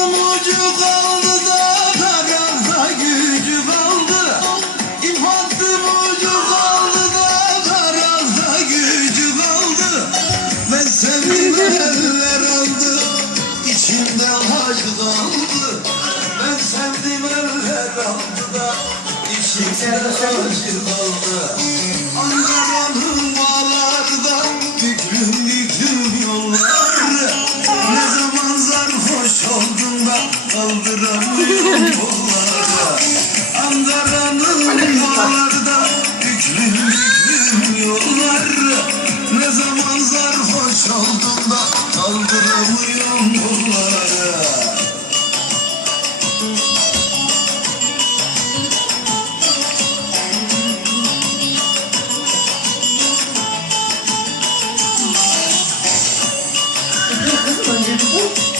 Aklım ucu da kararda gücü kaldı. İlhattım ucu kaldı da kararda gücü kaldı. Ben sevdim eller aldı içimde acı kaldı. Ben sevdim eller aldı da içimde acı kaldı. Ankara'nın bağlarda kaldıramıyorum yolları Ankara'nın bağlarda büklüm büklüm yollar Ne zaman sarhoş oldum da kaldıramıyorum yolları Dur kızım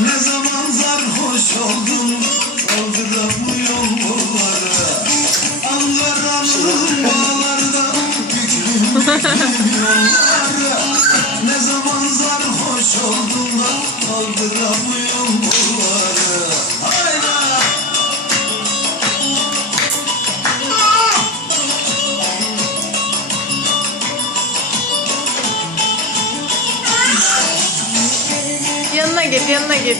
Ne zaman sarhoş oldum kaldıramıyorum yolları Ankara'nın bağlarda büklüm büklüm Ne zaman sarhoş oldum da kaldıramıyorum yolları Yanına git, yanına git.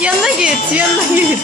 Yanına git, yanına git.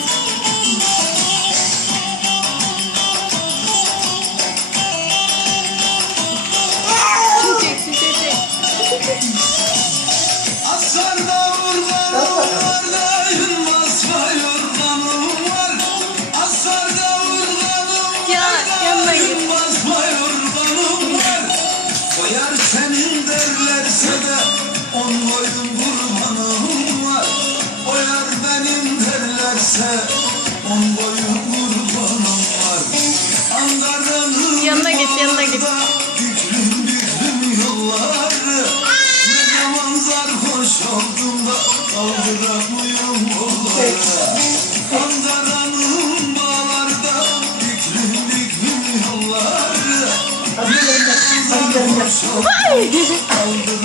Yanına git, yanına git. bağlarda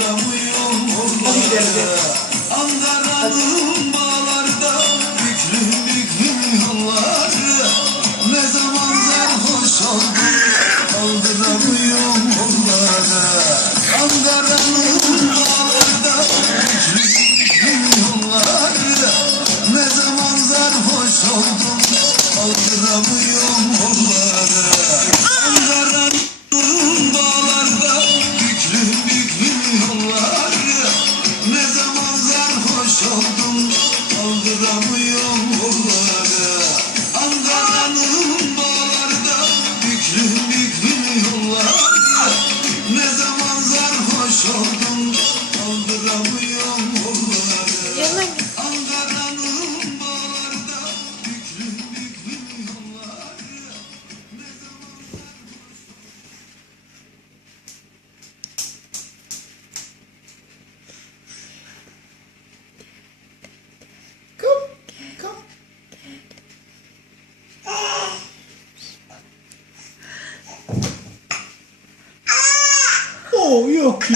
anlamıyor 億